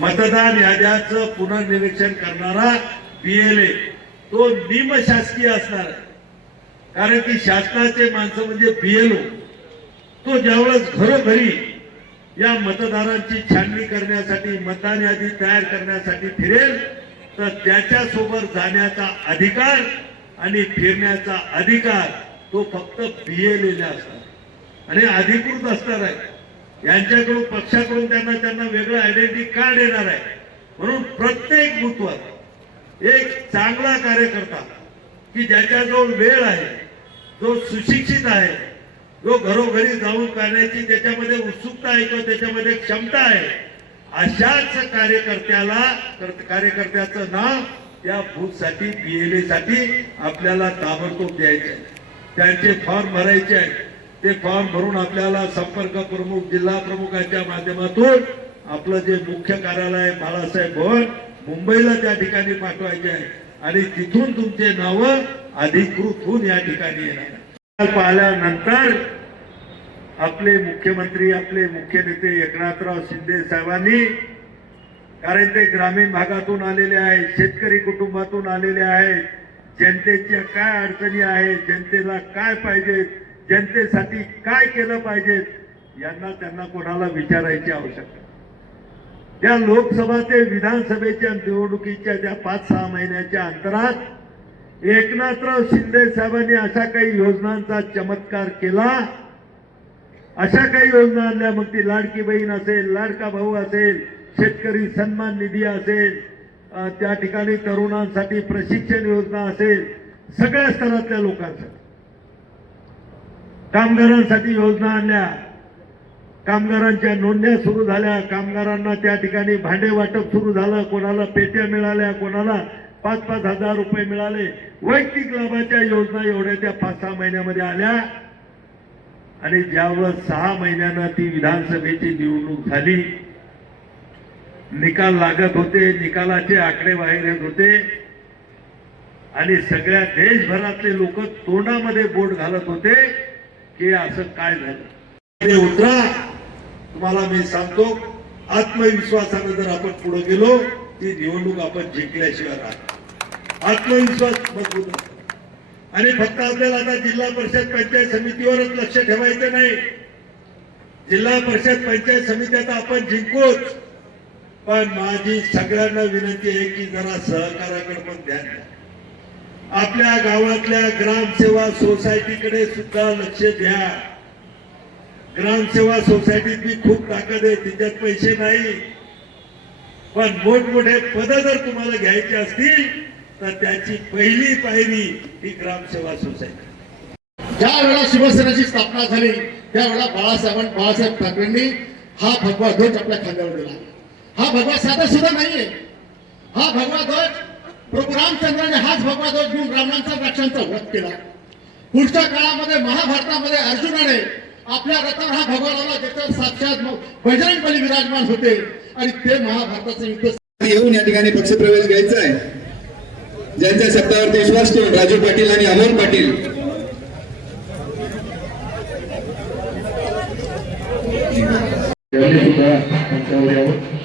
मतदान याद्याचं पुनर्निरीक्षण करणारा बीएलए तो निमशासकीय असणार आहे. कारण की शासनाचे माणसं म्हणजे बीएलओ तो ज्यावेळेस घरोघरी या मतदारांची छाननी करण्यासाठी मतदान यादी तयार करण्यासाठी फिरेल तर त्याच्यासोबत जाण्याचा अधिकार आणि फिरण्याचा अधिकार तो फक्त बीएलएला असणार आणि अधिकृत असणार आहे. यांच्याकडून पक्षाकडून त्यांना वेगळं आयडेंटिटी कार्ड येणार आहे. म्हणून प्रत्येक बूथवर एक चांगला कार्यकर्ता की ज्याच्याजवळ वेळ आहे, जो सुशिक्षित आहे, जो घरोघरी जाऊन करण्याची त्याच्यामध्ये उत्सुकता आहे किंवा त्याच्यामध्ये क्षमता आहे, अशाच कार्यकर्त्याचं नाव त्या बूथसाठी बीएलए साठी आपल्याला ताबडतोब द्यायचं आहे. त्यांचे फॉर्म भरायचे आहेत. ते फॉर्म भरून आपल्याला संपर्क प्रमुख जिल्हा प्रमुखाच्या माध्यमातून आपलं जे मुख्य कार्यालय बाळासाहेब भवन मुंबईला त्या ठिकाणी पाठवायचे आहे आणि तिथून तुमचे नाव अधिकृत होऊन या ठिकाणी येणार. पाहिल्यानंतर आपले मुख्यमंत्री आपले मुख्य नेते एकनाथराव शिंदे साहेबांनी, कारण ते ग्रामीण भागातून आलेले आहेत, शेतकरी कुटुंबातून आलेले आहेत, जनतेच्या काय अडचणी आहेत, जनतेला काय पाहिजे, जनतेसाठी काय केलं पाहिजे त्यांना कोणाला विचारायची आवश्यकता. त्या लोकसभा ते विधानसभेच्या निवडणुकीच्या त्या 5-6 महिन्याच्या अंतरात एकनाथराव शिंदे साहेबांनी अशा काही योजनांचा चमत्कार केला, अशा काही योजना आणल्या. मग ती लाडकी बहीण असेल, लाडका भाऊ असेल, शेतकरी सन्मान निधी असेल, त्या ठिकाणी तरुणांसाठी प्रशिक्षण योजना असेल, सगळ्या स्तरातल्या लोकांसाठी, कामगारांसाठी योजना आणल्या, कामगारांच्या नोंदण्या सुरू झाल्या, कामगारांना त्या ठिकाणी भांडे वाटप सुरू झालं, कोणाला पेट्या मिळाल्या, कोणाला 5-5 हजार रुपये मिळाले. वैयक्तिक लाभाच्या योजना एवढ्या त्या 5-6 महिन्यामध्ये आल्या. आणि ज्यावेळेस 6 महिन्यानं ती विधानसभेची निवडणूक झाली, निकाल लागत होते, निकालाचे आकडे बाहेर येत होते आणि सगळ्या देशभरातले लोक तोंडामध्ये बोट घालत होते की असं काय झालं. उतरा, तुम्हाला मी सांगतो, आत्मविश्वासाने जर आपण पुढे गेलो ती निवडणूक आपण जिंकल्याशिवाय राहतो. आत्मविश्वास मजबूत असतो. आणि फक्त आपल्याला आता जिल्हा परिषद पंचायत समितीवरच लक्ष ठेवायचं नाही. जिल्हा परिषद पंचायत समित्यात आपण जिंकूच, पण माझी सगळ्यांना विनंती आहे की जरा सहकार्याकडे पण ध्यान द्या. आपल्या गावातल्या ग्रामसेवा सोसायटीकडे सुद्धा लक्ष द्या. ग्रामसेवा सोसायटीतली खूप ताकद आहे, तिच्यात पैसे नाही, पण मोठमोठे पद जर तुम्हाला घ्यायचे असतील तर त्याची पहिली पायरी ही ग्रामसेवा सोसायटी. ज्या वेळेला शिवसेनेची स्थापना झाली त्यावेळेला बाळासाहेब ठाकरेंनी हा भगवा ध्वज आपल्या खांद्यावर दिला. हा भगवा साधा सुद्धा नाहीये. हा भगवा ध्वज प्रभू रामचंद्राने हाच भगवा ध्वज घेऊन रावणांचा राक्षांचा वध केला. पुढच्या काळामध्ये महाभारतामध्ये अर्जुनाने आपल्या रथावर हा भगवा लावला, ज्याच्यावर साक्षात बजरंग बली विराजमान होते आणि ते महाभारताचं युद्ध येऊन या ठिकाणी पक्षप्रवेश घ्यायचा आहे. ज्यांच्या शब्दावरती विश्वास ठेवून राजू पाटील आणि अमोल पाटील सुद्धा त्यांच्यावर यावं.